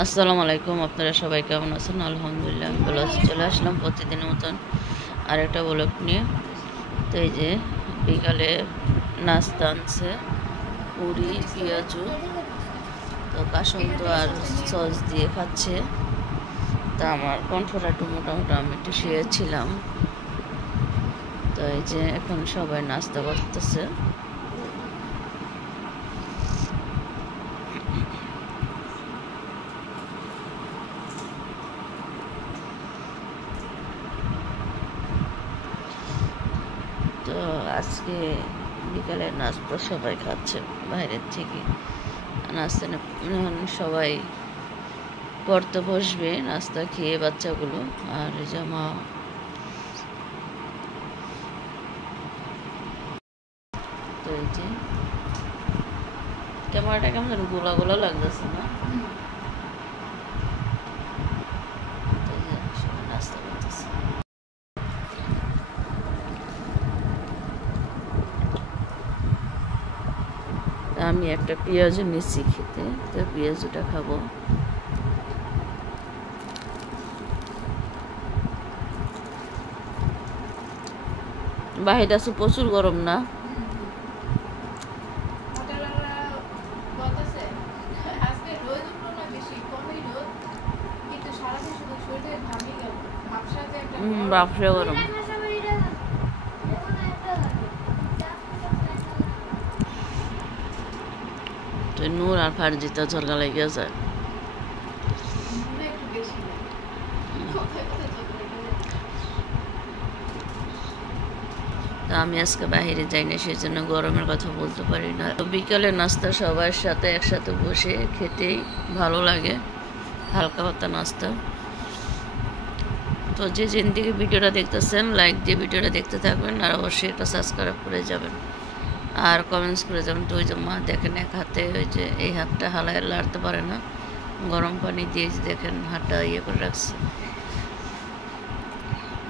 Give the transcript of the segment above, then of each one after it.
আসসালামু আলাইকুম। আপনারা সবাই কেমন আছেন? আলহামদুলিল্লাহ আমি ভালো আছি। চলে আসলাম প্রতিদিনের মতন আরেকটা ব্লগ নিয়ে। তো এই যে বিকালে নাস্তা আনছে পুরি পেঁয়াজু, তো কাসন্ত আর সস দিয়ে খাচ্ছে। তা আমার কণ্ঠটা একটু মোটামুটি, আমি একটু শুয়েছিলাম। তো এই যে এখন সবাই নাস্তা করতেছে। তো আজকে বিকালে নাস্তা সবাই খাচ্ছে বাইরের থেকে। নাস্তা সবাই পড়তে বসবে নাস্তা খেয়ে বাচ্চাগুলো। আর জামা তো এই যে ক্যামেরাটা কেমন যেন গোলা গোলা লাগতেছে না? নাস্তা করতেছে। আমি একটা পেঁয়াজু নিচ্ছি খেতে, তো পেঁয়াজুটা খাবো। বাহিরে আছে প্রচুর গরম না? বাপরে গরম। তো নূর আর ফারজিতা ঝরকা লেগে যায়। তো আমি আজকে বাইরে যাই না, সেই জন্য গরমের কথা বলতে পারি না। তো বিকালে নাস্তা সবার সাথে একসাথে বসে খেতেই ভালো লাগে, হালকা পাতা নাস্তা। তো যে যেন থেকে ভিডিওটা দেখতেছেন লাইক দিয়ে ভিডিওটা দেখতে থাকবেন, আর অবশ্যই একটা সাবস্ক্রাইব করে যাবেন আর কমেন্টস করে যাবেন। তো ওই যে মা দেখেন এক হাতে, ওই যে এই হাতটা হালায় লাড়তে পারে না, গরম পানি দিয়ে দেখেন হাতটা ইয়ে করে রাখছে।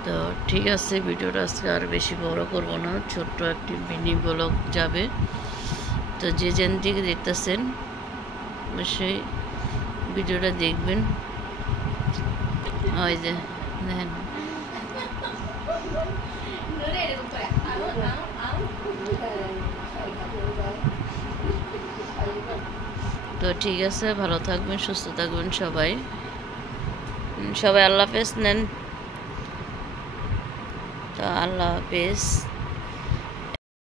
তো ঠিক আছে, ভিডিওটা আজকে আর বেশি বড় করব না, ছোট্ট একটি মিনি ব্লগ যাবে। তো যে যেন থেকে দেখতেছেন অবশ্যই ভিডিওটা দেখবেন। ওই যে দেখেন, তো ঠিক আছে, ভালো থাকবেন, সুস্থ থাকবেন সবাই। সবাই আল্লাহ হাফেজ নেন। তো আল্লাহ হাফেজ।